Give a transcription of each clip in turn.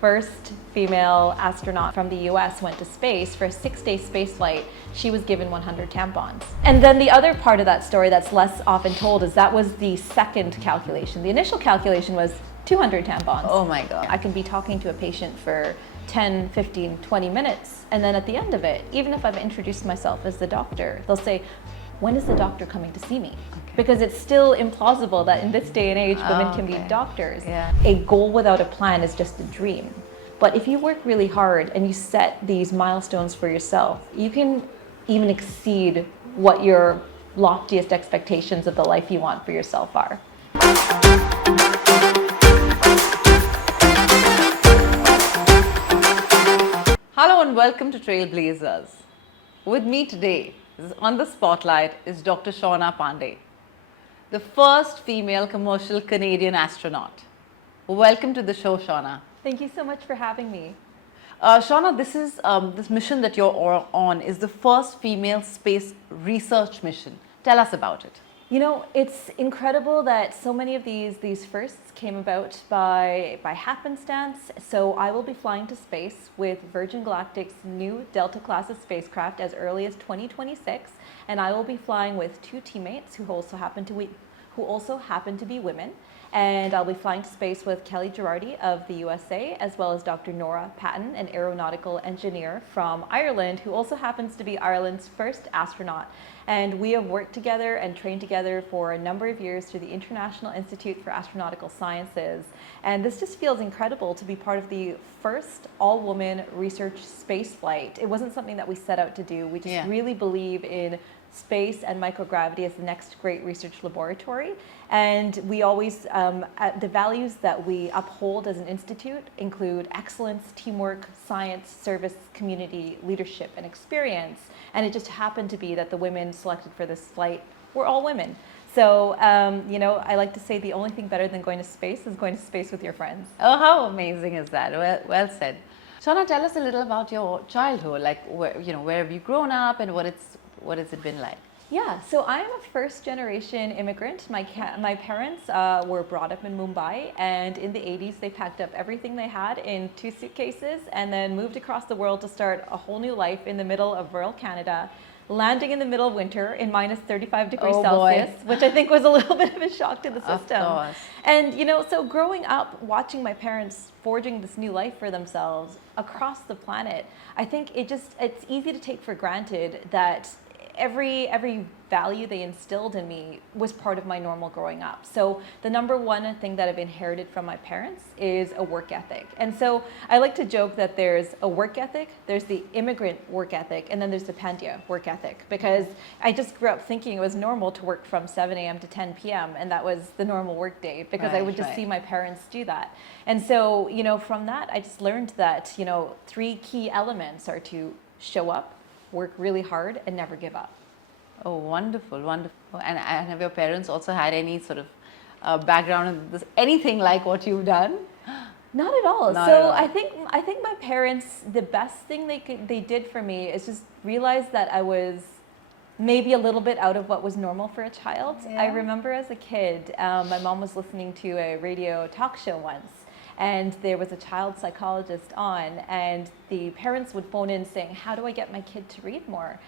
first female astronaut from the US went to space for a 6-day space flight, she was given 100 tampons. And then the other part of that story that's less often told is that was the second calculation. The initial calculation was 200 tampons. Oh my God. I can be talking to a patient for 10, 15, 20 minutes, and then at the end of it, even if I've introduced myself as the doctor, they'll say, when is the doctor coming to see me? Because it's still implausible that in this day and age, women can be doctors. Yeah. A goal without a plan is just a dream. But if you work really hard and you set these milestones for yourself, you can even exceed what your loftiest expectations of the life you want for yourself are. Hello and welcome to Trailblazers. With me today on the spotlight is Dr. Shawna Pandya, the first female commercial Canadian astronaut. Welcome to the show, Shawna. Thank you so much for having me. Shawna, this mission that you're on is the first female space research mission. Tell us about it. You know, it's incredible that so many of these firsts came about by happenstance. So I will be flying to space with Virgin Galactic's new Delta class of spacecraft as early as 2026, and I will be flying with two teammates who also happen to be women. And I'll be flying to space with Kelly Girardi of the USA, as well as Dr. Nora Patton, an aeronautical engineer from Ireland, who also happens to be Ireland's first astronaut. And we have worked together and trained together for a number of years through the International Institute for Astronautical Sciences. And this just feels incredible to be part of the first all-woman research space flight. It wasn't something that we set out to do. We just really believe in space and microgravity as the next great research laboratory. And we always, the values that we uphold as an institute include excellence, teamwork, science, service, community, leadership, and experience. And it just happened to be that the women selected for this flight were all women. So, you know, I like to say the only thing better than going to space is going to space with your friends. Oh, how amazing is that? Well said. Shawna, tell us a little about your childhood. Like, where have you grown up and what has it been like? Yeah, so I'm a first-generation immigrant. My parents were brought up in Mumbai, and in the 80s they packed up everything they had in 2 suitcases and then moved across the world to start a whole new life in the middle of rural Canada, landing in the middle of winter in minus 35 degrees Celsius, which I think was a little bit of a shock to the system. Of course. And you know, so growing up, watching my parents forging this new life for themselves across the planet, I think it's easy to take for granted that every value they instilled in me was part of my normal growing up. So the number one thing that I've inherited from my parents is a work ethic. And so I like to joke that there's a work ethic, there's the immigrant work ethic, and then there's the Pandya work ethic, because I just grew up thinking it was normal to work from 7 a.m. to 10 p.m. and that was the normal work day, because I would just see my parents do that. And so, you know, from that, I just learned that, you know, 3 key elements are to show up, work really hard, and never give up. Oh, wonderful, wonderful. And have your parents also had any sort of background in this, anything like what you've done? Not at all. Not at all. I think my parents, the best thing they did for me is just realize that I was maybe a little bit out of what was normal for a child. Yeah. I remember as a kid, my mom was listening to a radio talk show once, and there was a child psychologist on, and the parents would phone in saying, how do I get my kid to read more?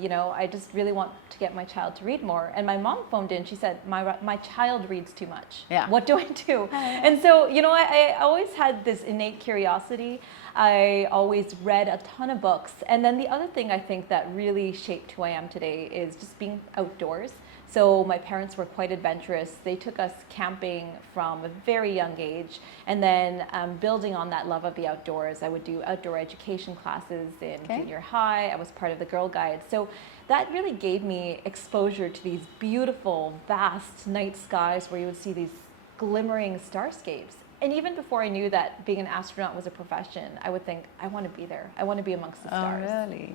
You know, I just really want to get my child to read more. And my mom phoned in, she said, my child reads too much. Yeah. What do I do? And so, you know, I always had this innate curiosity. I always read a ton of books. And then the other thing I think that really shaped who I am today is just being outdoors. So my parents were quite adventurous. They took us camping from a very young age, and then building on that love of the outdoors, I would do outdoor education classes in junior high. I was part of the Girl Guide. So that really gave me exposure to these beautiful, vast night skies where you would see these glimmering starscapes. And even before I knew that being an astronaut was a profession, I would think, I want to be there. I want to be amongst the stars. Oh, really?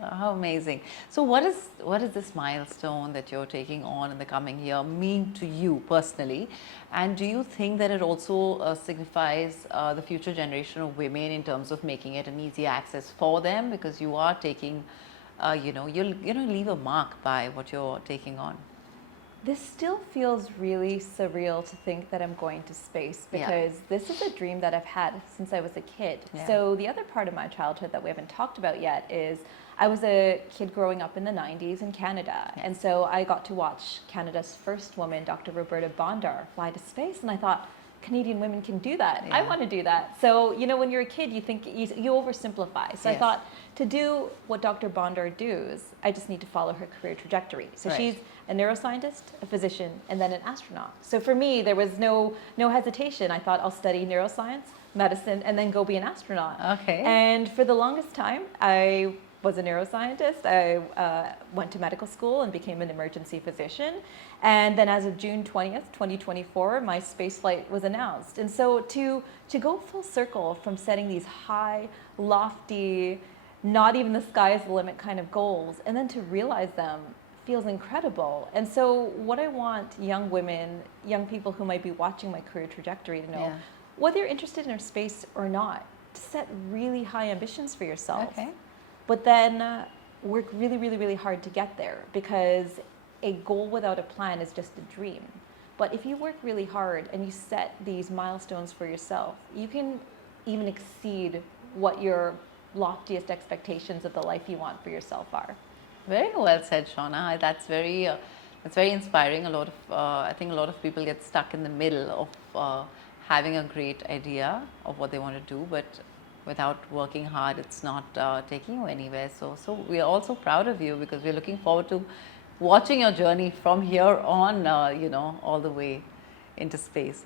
How amazing. So what is this milestone that you're taking on in the coming year mean to you personally? And do you think that it also signifies the future generation of women in terms of making it an easy access for them? Because you are taking, you'll leave a mark by what you're taking on. This still feels really surreal to think that I'm going to space, because this is a dream that I've had since I was a kid. Yeah. So the other part of my childhood that we haven't talked about yet is I was a kid growing up in the 90s in Canada. And so I got to watch Canada's first woman, Dr. Roberta Bondar, fly to space. And I thought, Canadian women can do that. I want to do that. So, you know, when you're a kid, you think you oversimplify. So I thought, to do what Dr. Bondar does, I just need to follow her career trajectory. So she's a neuroscientist, a physician, and then an astronaut. So for me, there was no hesitation. I thought, I'll study neuroscience, medicine, and then go be an astronaut. Okay. And for the longest time, I was a neuroscientist. I went to medical school and became an emergency physician. And then as of June 20th, 2024, my space flight was announced. And so to go full circle from setting these high, lofty, not even the sky is the limit kind of goals, and then to realize them feels incredible. And so what I want young women, young people who might be watching my career trajectory to know, whether you're interested in space or not, to set really high ambitions for yourself. Okay. But then work really, really, really hard to get there, because a goal without a plan is just a dream. But if you work really hard and you set these milestones for yourself, you can even exceed what your loftiest expectations of the life you want for yourself are. Very well said, Shawna. That's very inspiring. I think a lot of people get stuck in the middle of having a great idea of what they want to do, but without working hard, it's not taking you anywhere. So we are also proud of you, because we're looking forward to watching your journey from here on, all the way into space.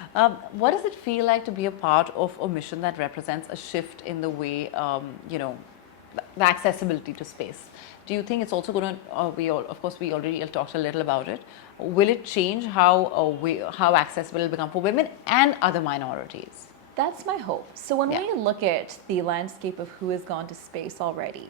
What does it feel like to be a part of a mission that represents a shift in the way, the accessibility to space? Do you think it's also going to, of course, we already talked a little about it. Will it change how accessible it will become for women and other minorities? That's my hope. So when we look at the landscape of who has gone to space already,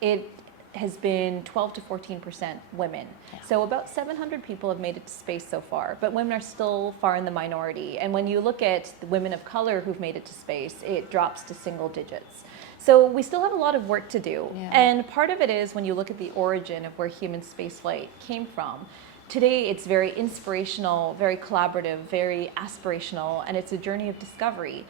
it has been 12 to 14% women. So about 700 people have made it to space so far, but women are still far in the minority. And when you look at the women of color who've made it to space, it drops to single digits. So we still have a lot of work to do. And part of it is when you look at the origin of where human spaceflight came from. Today, it's very inspirational, very collaborative, very aspirational, and it's a journey of discovery.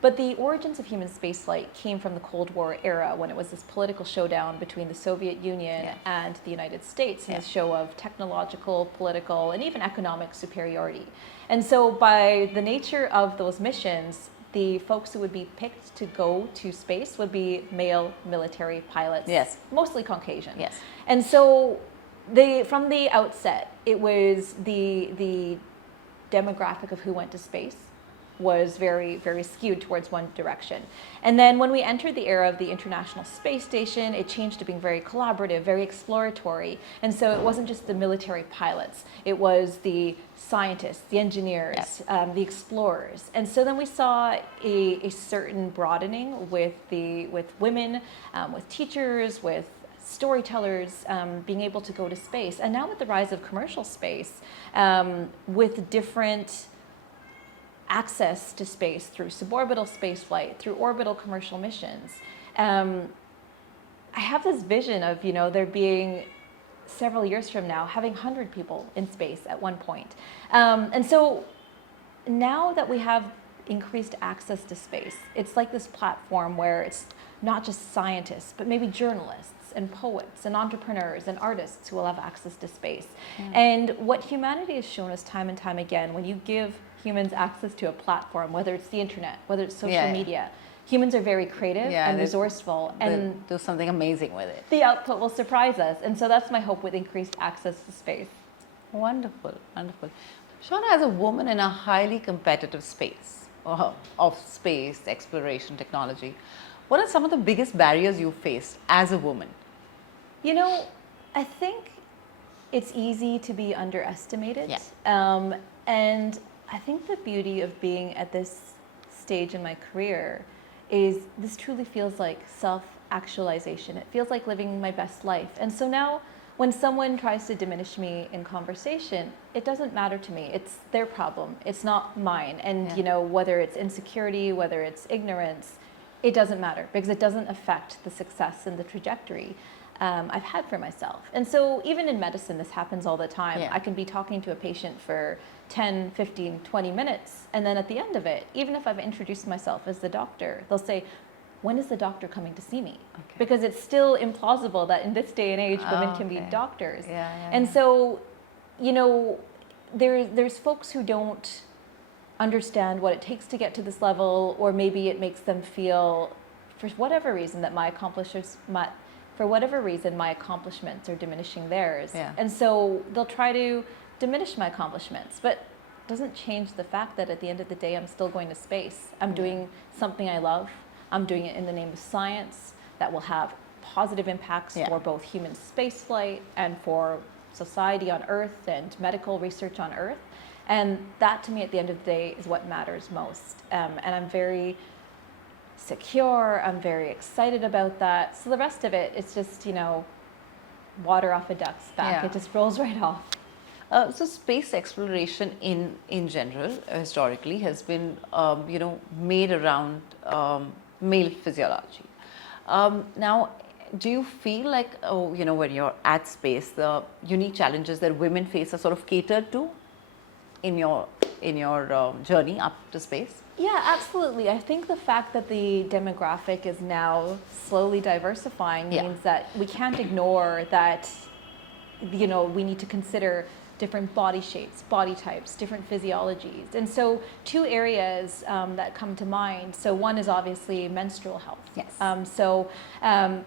But the origins of human spaceflight came from the Cold War era, when it was this political showdown between the Soviet Union and the United States, in this show of technological, political, and even economic superiority. And so by the nature of those missions, the folks who would be picked to go to space would be male military pilots, mostly Caucasian. And so from the outset, it was the demographic of who went to space was very, very skewed towards one direction. And then when we entered the era of the International Space Station, it changed to being very collaborative, very exploratory. And so it wasn't just the military pilots, it was the scientists, the engineers, the explorers. And so then we saw a certain broadening with women, with teachers, with storytellers being able to go to space. And now with the rise of commercial space, with different access to space through suborbital spaceflight, through orbital commercial missions, I have this vision of, there being several years from now, having 100 people in space at one point. And so now that we have increased access to space, it's like this platform where it's not just scientists, but maybe journalists and poets and entrepreneurs and artists who will have access to space. And what humanity has shown us time and time again, when you give humans access to a platform, whether it's the internet, whether it's social media, humans are very creative and resourceful, and do something amazing with it. The output will surprise us. And so that's my hope with increased access to space. Wonderful, wonderful. Shawna, as a woman in a highly competitive space of space exploration technology, what are some of the biggest barriers you faced as a woman? I think it's easy to be underestimated. And I think the beauty of being at this stage in my career is this truly feels like self-actualization. It feels like living my best life. And so now when someone tries to diminish me in conversation, it doesn't matter to me. It's their problem. It's not mine. And whether it's insecurity, whether it's ignorance, it doesn't matter, because it doesn't affect the success and the trajectory. I've had for myself. And so even in medicine, this happens all the time. Yeah. I can be talking to a patient for 10, 15, 20 minutes. And then at the end of it, even if I've introduced myself as the doctor, they'll say, when is the doctor coming to see me? Okay. Because it's still implausible that in this day and age, women can be Okay. doctors. Yeah, And so, you know, there's folks who don't understand what it takes to get to this level, or maybe it makes them feel, for whatever reason, that for whatever reason, my accomplishments are diminishing theirs. Yeah. And so they'll try to diminish my accomplishments, but it doesn't change the fact that at the end of the day, I'm still going to space. I'm doing something I love. I'm doing it in the name of science that will have positive impacts Yeah. for both human spaceflight and for society on Earth and medical research on Earth. And that, to me, at the end of the day, is what matters most. And I'm very secure. I'm very excited about that. So the rest of it, it's just, you know, water off a duck's back. Yeah. It just rolls right off. So space exploration in general, historically, has been, you know, made around male physiology. Now, do you feel like, oh, you know, when you're at space, the unique challenges that women face are sort of catered to in your journey up to space? Yeah, absolutely. I think the fact that the demographic is now slowly diversifying Yeah. means that we can't ignore that, you know, we need to consider different body shapes, body types, different physiologies. And so two areas that come to mind. So one is obviously menstrual health. Yes.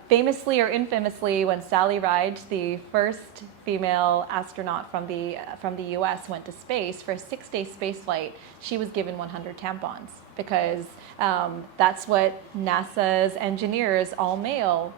Famously or infamously, when Sally Ride, the first female astronaut from the US, went to space for a 6-day space flight, she was given 100 tampons because that's what NASA's engineers, all male,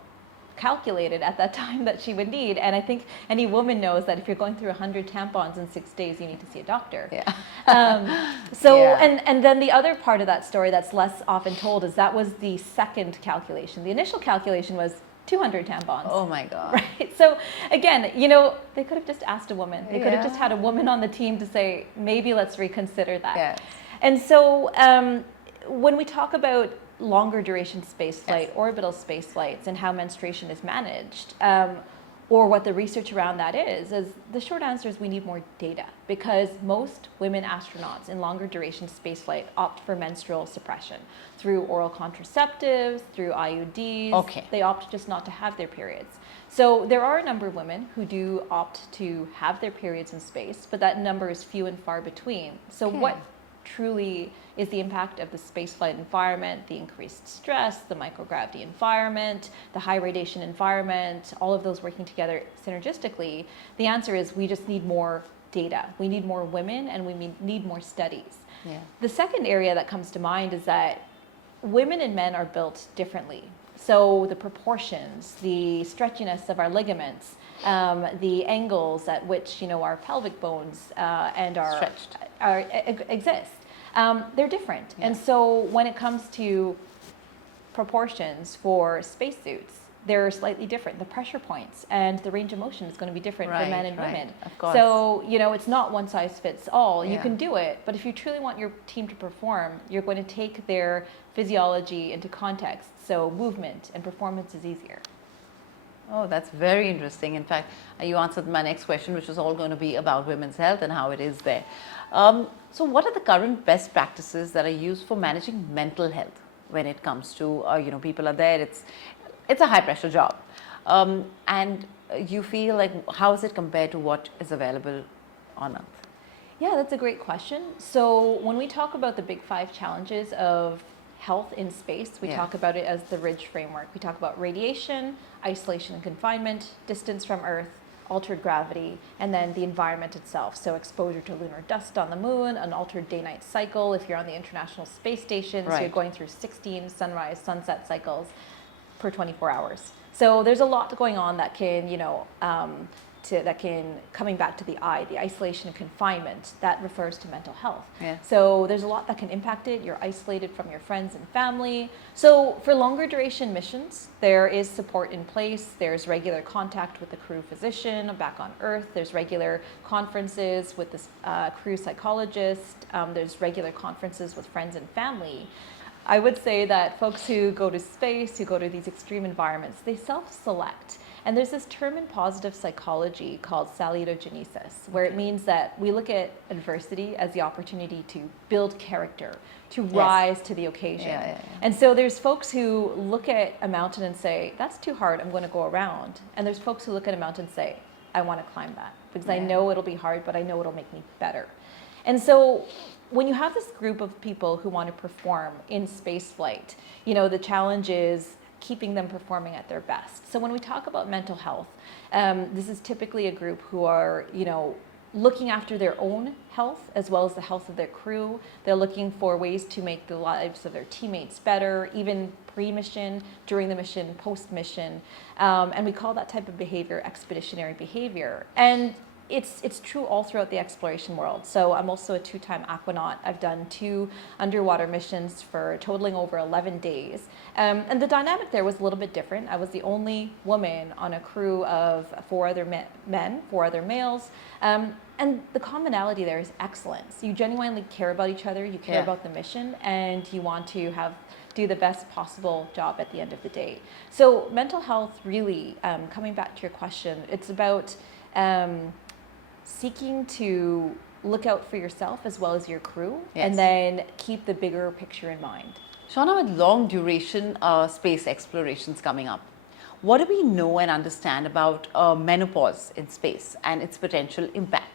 calculated at that time that she would need. And I think any woman knows that if you're going through 100 tampons in 6 days, you need to see a doctor. Yeah. And then the other part of that story that's less often told is that was the second calculation. The initial calculation was 200 tampons. Oh my God. Right. So again, you know, they could have just asked a woman. They could have Yeah. just had a woman on the team to say, maybe let's reconsider that. Yes. And so when we talk about longer duration spaceflight, Yes. orbital spaceflights, and how menstruation is managed, or what the research around that is the short answer is we need more data, because most women astronauts in longer duration spaceflight opt for menstrual suppression through oral contraceptives, through IUDs. Okay. They opt just not to have their periods. So there are a number of women who do opt to have their periods in space, but that number is few and far between. So Okay. what truly is the impact of the spaceflight environment, the increased stress, the microgravity environment, the high radiation environment, all of those working together synergistically? The answer is we just need more data. We need more women, and we need more studies. Yeah. The second area that comes to mind is that women and men are built differently. So the proportions, the stretchiness of our ligaments, the angles at which, you know, our pelvic bones and our Stretched. exist, they're different. Yeah. And so when it comes to proportions for spacesuits, they're slightly different. The pressure points and the range of motion is going to be different for men and Right, women. of course. So, you know, it's not one size fits all. You Yeah. can do it, but if you truly want your team to perform, you're going to take their physiology into context. So movement and performance is easier. Oh, that's very interesting. In fact, you answered my next question, which was all going to be about women's health and how it is there. So what are the current best practices that are used for managing mental health when it comes to, you know, people are there, it's a high pressure job. And you feel like, how is it compared to what is available on Earth? Yeah, that's a great question. So when we talk about the big 5 challenges of health in space, we Yeah. talk about it as the RIDGE framework. We talk about radiation, isolation and confinement, distance from Earth, altered gravity, and then the environment itself. So exposure to lunar dust on the moon, an altered day-night cycle if you're on the International Space Station. So you're Right. going through 16 sunrise, sunset cycles per 24 hours. So there's a lot going on that can, you know, coming back to the I, the isolation and confinement, that refers to mental health. Yeah. So there's a lot that can impact it. You're isolated from your friends and family. So for longer duration missions, there is support in place. There's regular contact with the crew physician back on Earth. There's regular conferences with the crew psychologist. There's regular conferences with friends and family. I would say that folks who go to space, who go to these extreme environments, they self-select. And there's this term in positive psychology called salutogenesis, where it means that we look at adversity as the opportunity to build character, to rise to the occasion. And so there's folks who look at a mountain and say, that's too hard, I'm going to go around. And there's folks who look at a mountain and say, I want to climb that because I know it'll be hard, but I know it'll make me better. And so when you have this group of people who want to perform in space flight, the challenge is keeping them performing at their best. So when we talk about mental health, this is typically a group who are, looking after their own health as well as the health of their crew. They're looking for ways to make the lives of their teammates better, even pre-mission, during the mission, post-mission. And we call that type of behavior expeditionary behavior. And it's true all throughout the exploration world. So I'm also a 2-time aquanaut. I've done 2 underwater missions for totaling over 11 days. And the dynamic there was a little bit different. I was the only woman on a crew of 4 other men, 4 other males. And the commonality there is excellence. You genuinely care about each other, you care about the mission, and you want to do the best possible job at the end of the day. So mental health really, coming back to your question, it's about seeking to look out for yourself as well as your crew, and then keep the bigger picture in mind. Shawna, with long duration space explorations coming up, what do we know and understand about menopause in space and its potential impact?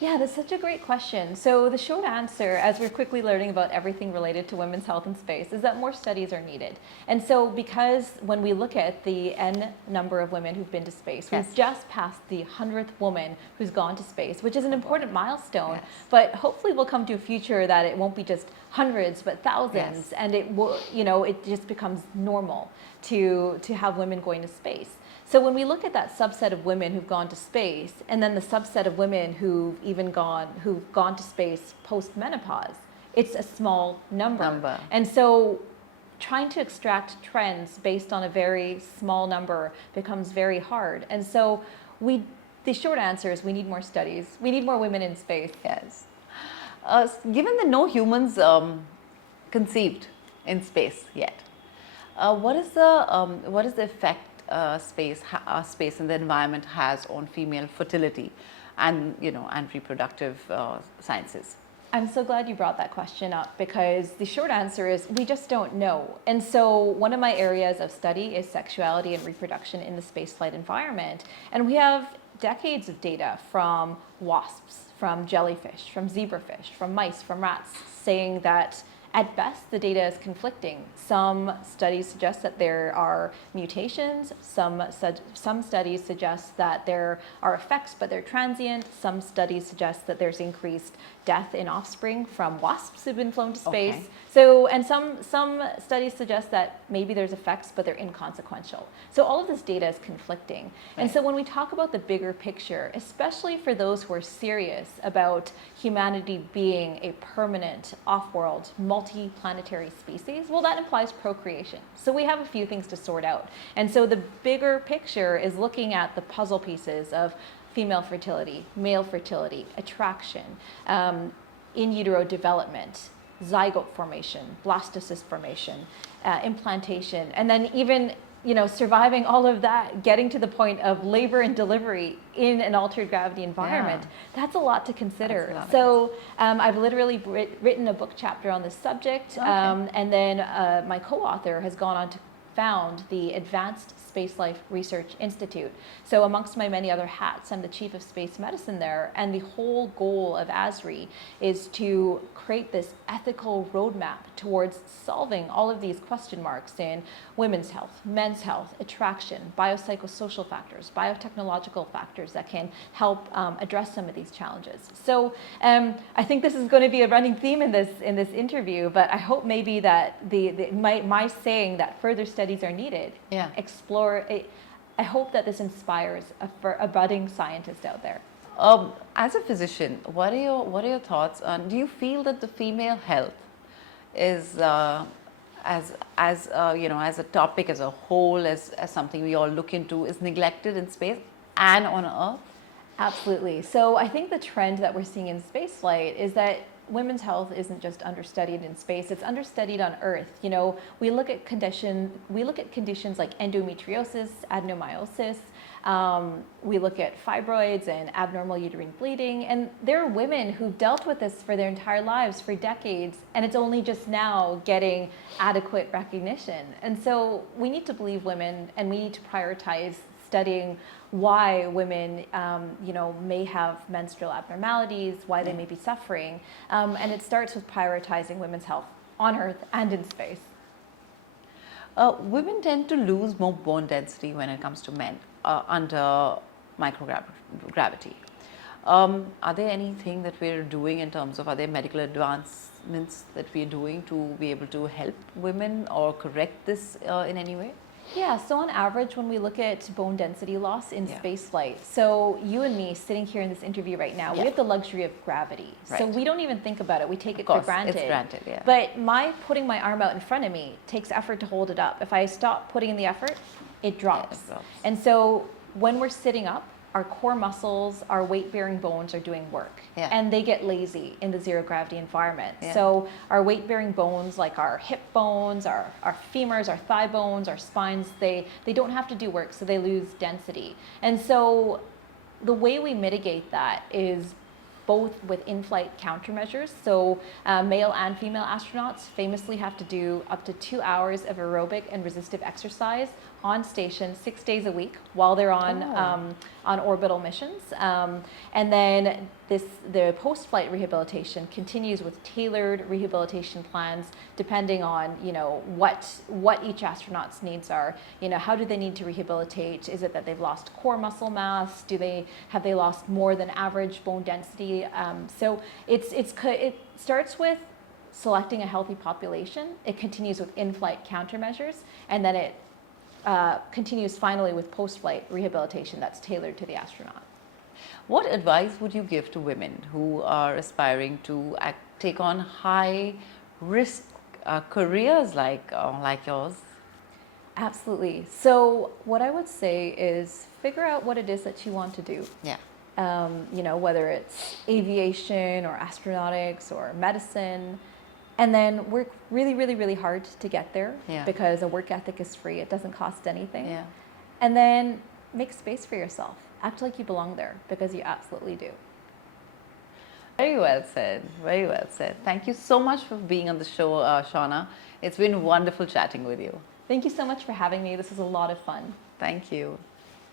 Yeah, that's such a great question. So the short answer, as we're quickly learning about everything related to women's health in space, is that more studies are needed. And so because when we look at the N number of women who've been to space, we've just passed the 100th woman who's gone to space, which is an important milestone, but hopefully we'll come to a future that it won't be just hundreds, but thousands, and it will, it just becomes normal to have women going to space. So when we look at that subset of women who've gone to space, and then the subset of women who've gone to space post-menopause, it's a small number. And so trying to extract trends based on a very small number becomes very hard. And so the short answer is we need more studies. We need more women in space. Yes. Given that no humans conceived in space yet, what is the effect space and the environment has on female fertility and reproductive sciences? I'm so glad you brought that question up, because the short answer is we just don't know. And so one of my areas of study is sexuality and reproduction in the spaceflight environment. And we have decades of data from wasps, from jellyfish, from zebrafish, from mice, from rats, saying that at best, the data is conflicting. Some studies suggest that there are mutations. Some studies suggest that there are effects, but they're transient. Some studies suggest that there's increased death in offspring from wasps who've been flown to space. So, and some studies suggest that maybe there's effects, but they're inconsequential. So all of this data is conflicting. And so when we talk about the bigger picture, especially for those who are serious about humanity being a permanent, off-world, multi-planetary species, well, that implies procreation. So we have a few things to sort out. And so the bigger picture is looking at the puzzle pieces of female fertility, male fertility, attraction, in utero development, zygote formation, blastocyst formation, implantation, and then even surviving all of that, getting to the point of labor and delivery in an altered gravity environment. That's a lot to consider. So I've literally written a book chapter on this subject, and then my co-author has gone on to found the Advanced Space Life Research Institute. So amongst my many other hats, I'm the chief of space medicine there, and the whole goal of ASRI is to create this ethical roadmap towards solving all of these question marks in women's health, men's health, attraction, biopsychosocial factors, biotechnological factors that can help address some of these challenges. So I think this is going to be a running theme in this interview, but I hope maybe that my saying that further studies are needed, explore it, I hope that this inspires a budding scientist out there. As a physician, what are your thoughts on? Do you feel that the female health is as a topic as a whole, as something we all look into, is neglected in space and on Earth? Absolutely. So I think the trend that we're seeing in spaceflight is that women's health isn't just understudied in space, it's understudied on Earth. You know, we look at conditions like endometriosis, adenomyosis, we look at fibroids and abnormal uterine bleeding, and there are women who've dealt with this for their entire lives, for decades, and it's only just now getting adequate recognition. And so we need to believe women, and we need to prioritize studying why women, you know, may have menstrual abnormalities, why they may be suffering, and it starts with prioritizing women's health on Earth and in space. Women tend to lose more bone density when it comes to men under microgravity. Are there anything that we're doing in terms of, are there medical advancements that we're doing to be able to help women or correct this in any way? Yeah, so on average, when we look at bone density loss in space flight, so you and me sitting here in this interview right now, we have the luxury of gravity. So we don't even think about it. We take it for granted. It's granted, yeah. But my putting my arm out in front of me takes effort to hold it up. If I stop putting in the effort, it drops. Yeah, it drops. And so when we're sitting up, our core muscles, our weight-bearing bones are doing work, and they get lazy in the zero-gravity environment. So our weight-bearing bones, like our hip bones, our femurs, our thigh bones, our spines, they don't have to do work, so they lose density. And so the way we mitigate that is both with in-flight countermeasures. So male and female astronauts famously have to do up to 2 hours of aerobic and resistive exercise on station 6 days a week while they're on orbital missions. And then the post-flight rehabilitation continues with tailored rehabilitation plans depending on, you know, what each astronaut's needs are. You know, how do they need to rehabilitate? Is it that they've lost core muscle mass? Have they lost more than average bone density? So it starts with selecting a healthy population. It continues with in-flight countermeasures, and then it continues finally with post-flight rehabilitation that's tailored to the astronaut. What advice would you give to women who are aspiring to take on high-risk careers like yours? Absolutely. So what I would say is figure out what it is that you want to do. Yeah. You know, whether it's aviation or astronautics or medicine. And then work really, really, really hard to get there because a work ethic is free. It doesn't cost anything. Yeah. And then make space for yourself. Act like you belong there because you absolutely do. Very well said. Very well said. Thank you so much for being on the show, Shawna. It's been wonderful chatting with you. Thank you so much for having me. This was a lot of fun. Thank you.